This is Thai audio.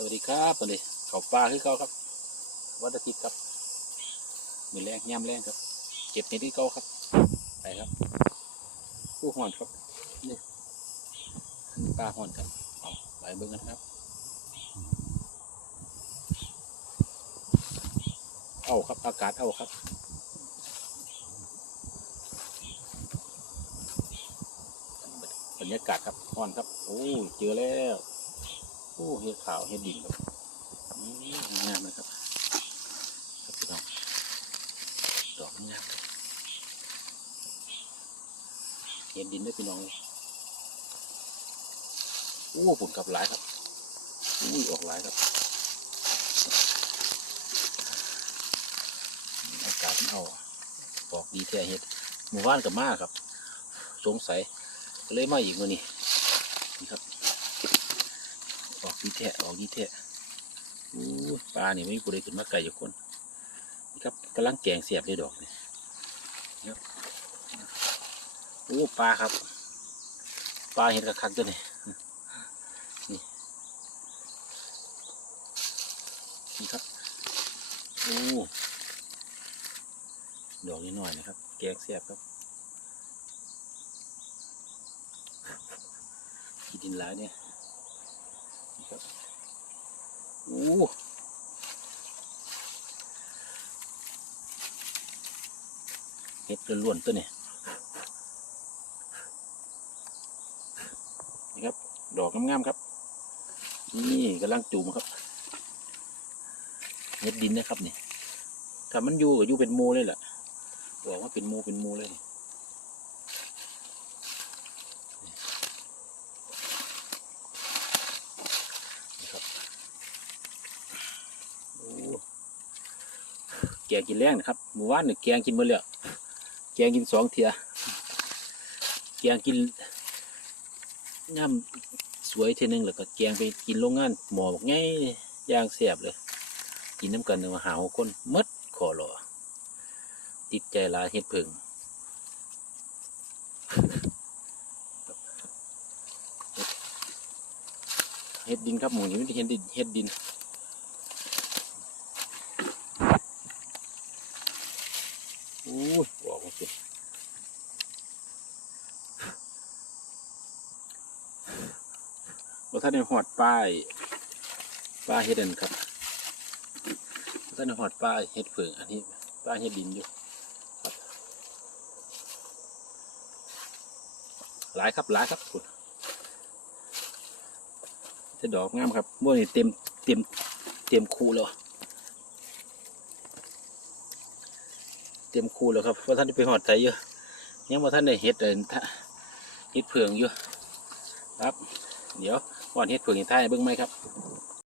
สวัสดีครับสวัสดีเขาปลาคือเขาครับ วันอาทิตย์ครับมือแรงย่ำแรงครับ เจ็ดในที่เก้าครับ ไปครับผู้ห่อนครับ นี่ปลาห่อนครับเอาไปเบิ่งกันครับ เอาครับ อากาศเอาครับบรรยากาศครับห่อนครับ โอ้เจอแล้ว อ้เห็ดขาวเห็ดดิ่งครับงามเลยครับครับพี่น้องดอกงามเห็ดดินด้วยพี่น้องโอ้ผลกลับหลายครับอุ้ยออกหลายครับอากาศเอาออกดีแท้เห็ดหมู่บ้านกับมาครับ สงสัยเลยมาอีกวันนี้นี่ครับ ดีแทะออกดีแทะอู้ปลานี่ไม่มีผู้ใดขึ้นมาไกลอยู่คนนี่ครับกำลังแกงเสียบเลยดอกนี่ครับโอ้ปลาครับ ปลาเห็นกระคักตัวนี่นี่นี่ครับโอ้ดอกนิดหน่อยนะครับ แกงเสียบครับขีดินหลายเนี่ย โอ้เห็ดล้วนตัวนี้นี่ครับ ดอกงามๆครับ นี่กำลังจุ่มครับเห็ดดินนะครับนี่ถ้ามันอยู่ก็อยู่เป็นหมูเลยแหละบอกว่าเป็นหมูเป็นหมูเลยนี่ครับ โอ้ แกงกินแรงนะครับหมู่บ้านเนี่ยแกงกินหมดเลยแกงกินสองเทียแกงกินย่ำสวยเทียหนึงแล้วก็แกงไปกินโรงงานหมอบอกไงย่างเสียบเลย กินน้ำกันเนื้อหาวคนมดขอรอติดใจลาเห็ดผึ่งเห็ดดินครับหมูนี่ไม่ได้เห็ดดินเห็ดดิน อู้ยบอกมาสิ ว่าท่านในหอดป้าย ป้ายเฮ็ดอันครับท่านในหอดป้ายเฮ็ดเผืองอันนี้ ป้ายเฮ็ดดินอยู่หลายครับหลายครับคุณจะดอกงามครับมื่อนี้เต็มเต็มเต็มคูแล้ว เต็มคูแล้วครับว่าท่านได้ไปหอดใจเยอะยังว่าท่านได้เห็ดเลยเห็ดเผืองอยู่ครับ เดี๋ยวก่อนเห็ดเผืองอีกท่ายเบิ้งไหมครับ